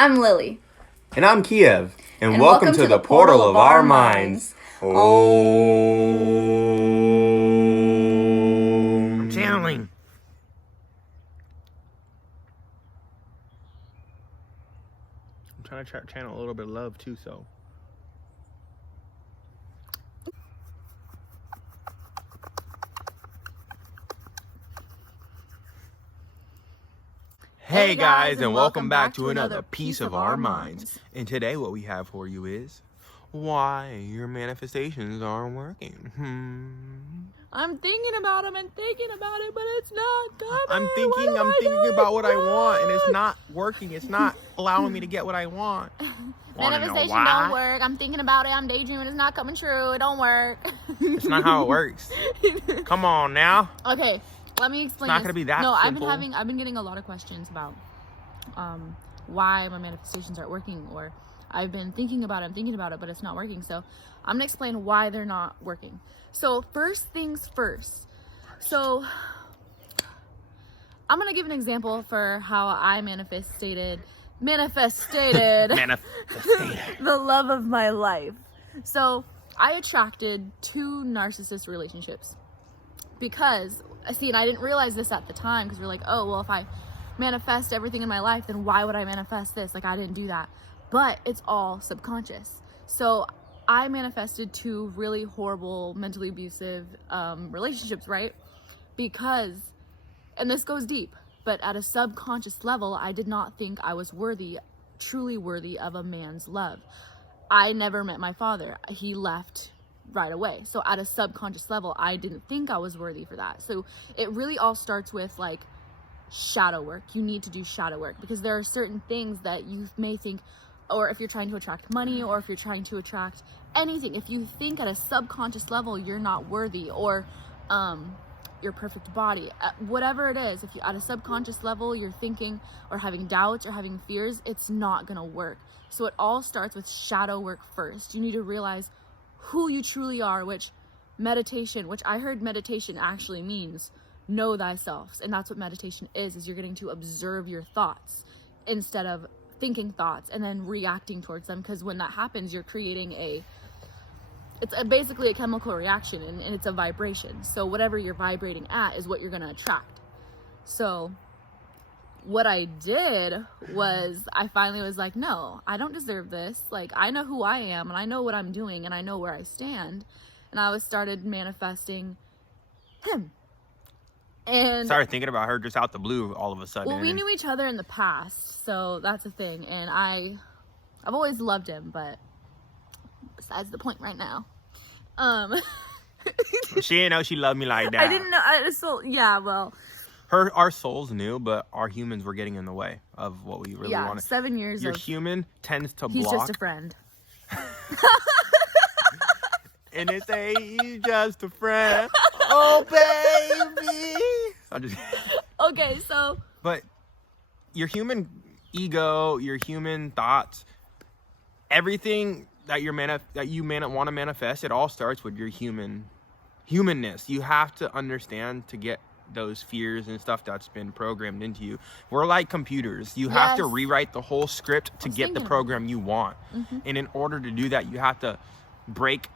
I'm Lily. And I'm Kiev. And welcome to the portal of our minds. I'm channeling. I'm trying to channel a little bit of love too, so. Hey guys, and welcome back to another Piece of Our Minds. And today what we have for you is why your manifestations aren't working. I'm thinking about them and thinking about it, but it's not coming. I'm thinking about what I want, and it's not working. It's not allowing me to get what I want. Manifestation don't work. I'm thinking about it. I'm daydreaming. It's not coming true. It don't work. It's not how it works. Come on now. Okay, let me explain. It's not gonna be that simple. I've been getting a lot of questions about why my manifestations aren't working, or I've been thinking about it, but it's not working. So I'm gonna explain why they're not working. So first things first. So I'm gonna give an example for how I manifested the love of my life. So I attracted 2 narcissist relationships because, and I didn't realize this at the time, because we're like, oh, well, if I manifest everything in my life, then why would I manifest this? Like, I didn't do that. But it's all subconscious. So I manifested 2 really horrible, mentally abusive relationships, right? Because, and this goes deep, but at a subconscious level, I did not think I was truly worthy of a man's love. I never met my father. He left right away. So at a subconscious level, I didn't think I was worthy for that. So it really all starts with like shadow work. You need to do shadow work, because there are certain things that you may think, or if you're trying to attract money, or if you're trying to attract anything, if you think at a subconscious level you're not worthy, or your perfect body, whatever it is, if you at a subconscious level you're thinking or having doubts or having fears, it's not gonna work. So it all starts with shadow work first. You need to realize who you truly are, which I heard meditation actually means know thyself, and that's what meditation is you're getting to observe your thoughts instead of thinking thoughts and then reacting towards them, because when that happens, you're creating it's basically a chemical reaction, and it's a vibration. So whatever you're vibrating at is what you're going to attract. So what I did was I finally was like, no, I don't deserve this. Like, I know who I am, and I know what I'm doing, and I know where I stand. And I started manifesting him. And started thinking about her just out the blue all of a sudden. Well, we knew each other in the past, so that's the thing. And I've always loved him, but besides the point right now. She didn't know she loved me like that. I didn't know. Yeah, well, our souls knew, but our humans were getting in the way of what we really wanted. 7 years. Your human tends to block. He's just a friend. And they say he's just a friend. Oh, baby. I'm just... Okay, so. But your human ego, your human thoughts, everything that you want to manifest, it all starts with your humanness. You have to understand to get those fears and stuff that's been programmed into you. We're like computers. You have to rewrite the whole script to get the program you want. Mm-hmm. And in order to do that, you have to break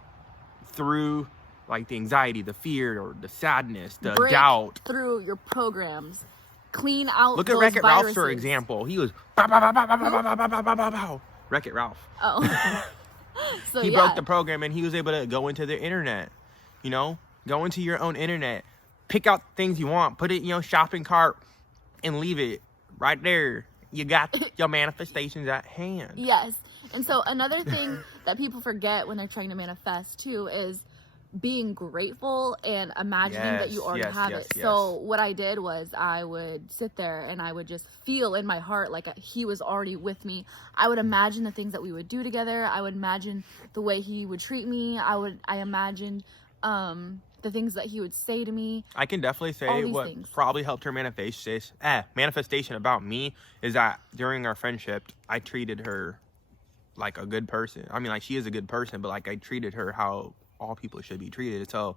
through like the anxiety, the fear, or the sadness, the doubt. Through your programs. Clean out. Look at Wreck-It Ralph, for example. He was Wreck-It Ralph. Oh. So, he broke the program, and he was able to go into the internet. Go into your own internet, pick out things you want, put it in your shopping cart, and leave it right there. You got your manifestations at hand. Yes. And so another thing that people forget when they're trying to manifest too is being grateful and imagining that you already have it. So what I did was I would sit there and I would just feel in my heart like he was already with me. I would imagine the things that we would do together. I would imagine the way he would treat me. I imagined the things that he would say to me. I can definitely say what probably helped her manifestation about me is that during our friendship, I treated her like a good person. I mean, like, she is a good person, but like I treated her how all people should be treated. So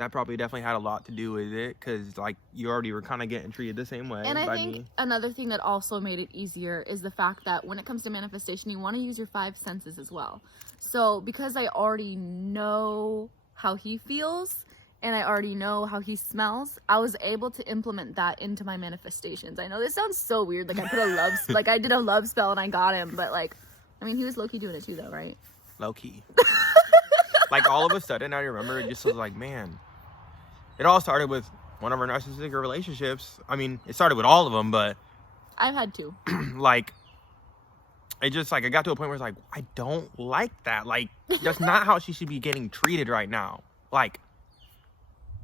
that probably definitely had a lot to do with it, because like you already were kind of getting treated the same way And I by think me. another thing that also made it easier is the fact that when it comes to manifestation, you want to use your 5 senses as well. So because I already know how he feels and I already know how he smells, I was able to implement that into my manifestations. I know this sounds so weird, like I put a love like I did a love spell and I got him, but like, I mean, he was low-key doing it too though, right? Low-key. Like all of a sudden, I remember it just was like, man, it all started with one of our narcissistic relationships. I mean, it started with all of them, but I've had 2. like, it just like, I got to a point where it's like, I don't like that. Like, that's not how she should be getting treated right now. Like,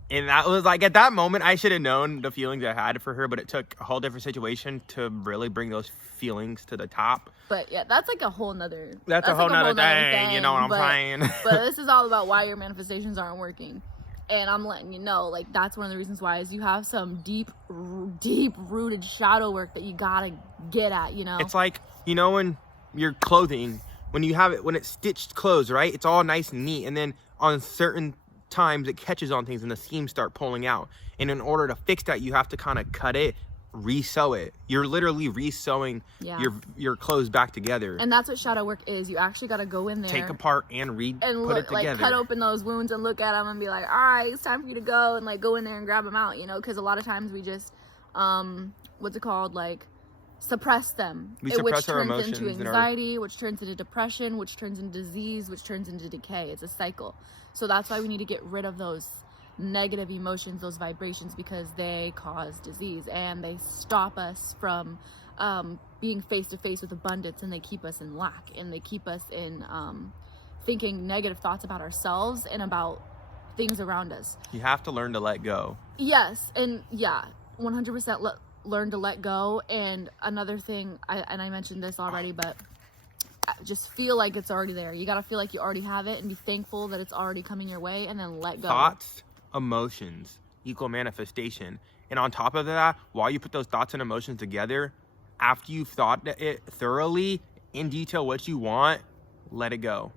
and that was like, at that moment, I should have known the feelings I had for her, but it took a whole different situation to really bring those feelings to the top. But yeah, that's like a whole nother. That's a whole nother thing, you know what I'm saying? But this is all about why your manifestations aren't working. And I'm letting you know, like, that's one of the reasons why is you have some deep rooted shadow work that you gotta get at, you know? It's like, you know, when your clothing, when you have it, when it's stitched clothes, right? It's all nice and neat. And then on certain times it catches on things and the seams start pulling out. And in order to fix that, you have to kind of cut it, re-sew it. You're literally re-sewing your clothes back together. And that's what shadow work is. You actually got to go in there, take apart and put it together. Like cut open those wounds and look at them and be like, all right, it's time for you to go, and like go in there and grab them out, you know, because a lot of times we just what's it called, like suppress them, which our turns emotions into anxiety, which turns into depression, which turns into disease, which turns into decay. It's a cycle. So that's why we need to get rid of those negative emotions, those vibrations, because they cause disease and they stop us from being face to face with abundance, and they keep us in lack, and they keep us in thinking negative thoughts about ourselves and about things around us. You have to learn to let go. Yes, and yeah, 100% learn to let go. And another thing, I mentioned this already, but just feel like it's already there. You got to feel like you already have it and be thankful that it's already coming your way, and then let go. Thoughts, emotions equal manifestation. And on top of that, while you put those thoughts and emotions together, after you've thought it thoroughly in detail what you want, let it go.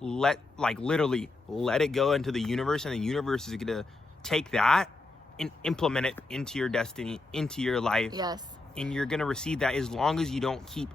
Literally let it go into the universe, and the universe is going to take that and implement it into your destiny, into your life. Yes. And you're going to receive that as long as you don't keep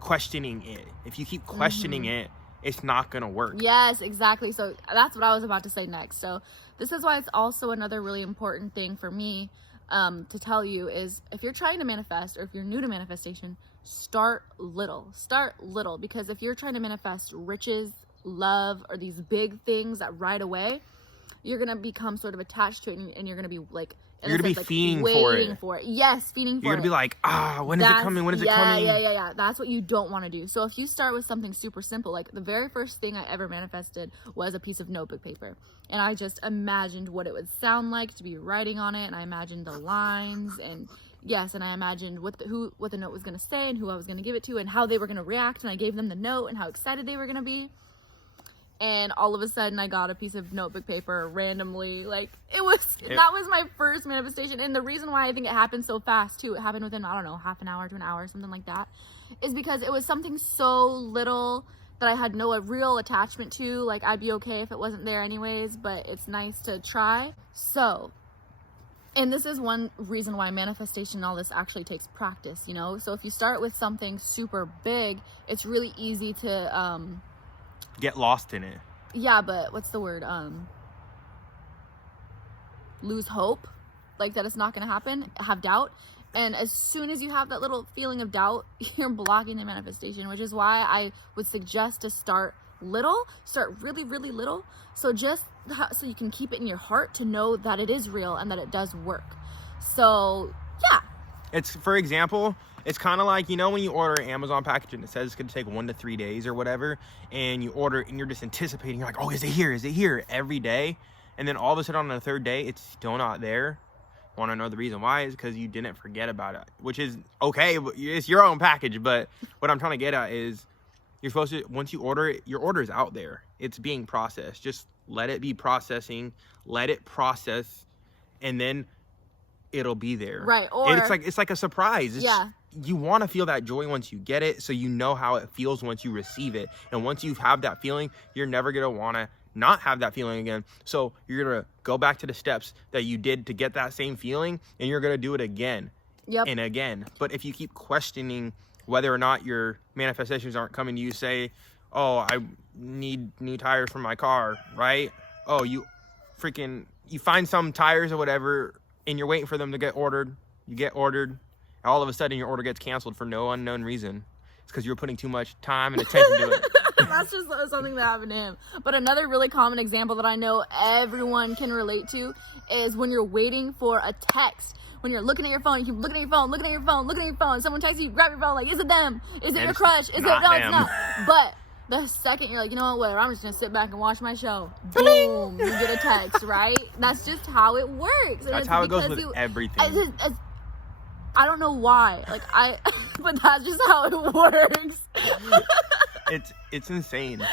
questioning it. If you keep questioning it, it's not going to work. Yes, exactly. So that's what I was about to say next. So this is why it's also another really important thing for me to tell you is, if you're trying to manifest, or if you're new to manifestation, start little. Start little, because if you're trying to manifest riches, love, or these big things that right away, you're going to become sort of attached to it, and you're going to be like, you're going to be feeding for it. Yes, feeding for it. You're going to be like, when is it coming? When is it coming? Yeah. That's what you don't want to do. So if you start with something super simple, like the very first thing I ever manifested was a piece of notebook paper. And I just imagined what it would sound like to be writing on it. And I imagined the lines, and yes, and I imagined what the note was going to say, and who I was going to give it to, and how they were going to react. And I gave them the note and how excited they were going to be. And all of a sudden I got a piece of notebook paper randomly. Like, that was my first manifestation. And the reason why I think it happened so fast too, it happened within, I don't know, half an hour to an hour, something like that, is because it was something so little that I had no real attachment to. Like, I'd be okay if it wasn't there anyways, but it's nice to try. So, and this is one reason why manifestation and all this actually takes practice, you know? So if you start with something super big, it's really easy to, get lost in it. Yeah, but what's the word? Lose hope, like that it's not going to happen, have doubt. And as soon as you have that little feeling of doubt, you're blocking the manifestation, which is why I would suggest to start little, start really, really little. So so you can keep it in your heart to know that it is real and that it does work. So yeah. It's, for example, it's kind of like, you know, when you order an Amazon package and it says it's going to take 1 to 3 days or whatever, and you order it and you're just anticipating, you're like, oh, is it here? Is it here? Every day. And then all of a sudden on the third day, it's still not there. Want to know the reason why? Is because you didn't forget about it, which is okay. It's your own package. But what I'm trying to get at is, you're supposed to, once you order it, your order is out there. It's being processed. Just let it be processing, let it process, and then it'll be there. Right. Or and it's like a surprise. You want to feel that joy once you get it, so you know how it feels once you receive it. And once you have that feeling, you're never going to want to not have that feeling again. So you're going to go back to the steps that you did to get that same feeling, and you're going to do it again and again. But if you keep questioning whether or not your manifestations aren't coming to you, say, oh, I need new tires for my car, right? Oh, you find some tires or whatever, and you're waiting for them to get ordered. You get ordered, and all of a sudden your order gets canceled for no unknown reason. It's because you're putting too much time and attention to it. That's just something that happened to him. But another really common example that I know everyone can relate to is when you're waiting for a text. When you're looking at your phone, you keep looking at your phone, looking at your phone, looking at your phone. Someone texts you, grab your phone, like, is it them? Is it your crush? Is it? No, it's not. But the second you're like, you know what, whatever, I'm just gonna sit back and watch my show. Boom, you get a text, right? That's just how it works. That's how it goes with everything. I don't know why, but that's just how it works. It's insane,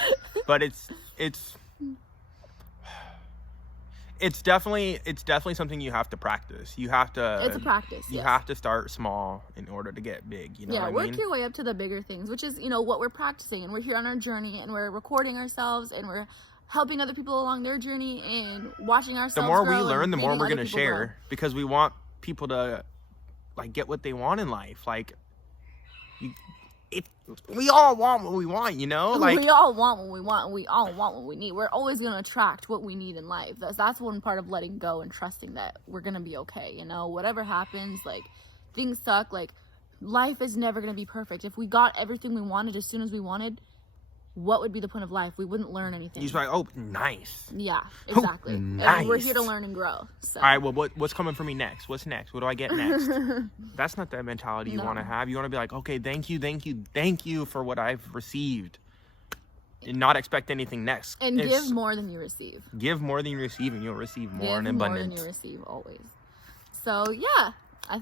but it's definitely something you have to practice. You have to. It's a practice. You have to start small in order to get big. You know what I mean? Work your way up to the bigger things, which is what we're practicing, and we're here on our journey, and we're recording ourselves, and we're helping other people along their journey, and watching ourselves. The more we grow learn, the more we're gonna share, grow. because we want people to get what they want in life. We all want what we want, we all want what we want, and we all want what we need. We're always going to attract what we need in life. That's one part of letting go and trusting that we're going to be okay. Whatever happens, things suck, life is never going to be perfect. If we got everything we wanted as soon as we wanted, what would be the point of life? We wouldn't learn anything. You're like, oh, nice. Yeah, exactly. Nice. And we're here to learn and grow. So. All right, well, what's coming for me next? What's next? What do I get next? That's not the mentality you want to have. You want to be like, okay, thank you for what I've received. And not expect anything next. And give more than you receive. Give more than you receive, and you'll receive more in abundance. More than you receive, always. So, yeah.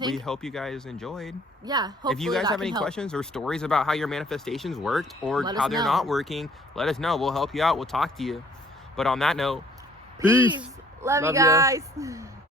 We hope you guys enjoyed. Yeah, if you guys have any questions or stories about how your manifestations worked or how they're not working, let us know. We'll help you out. We'll talk to you. But on that note, peace. Love you guys.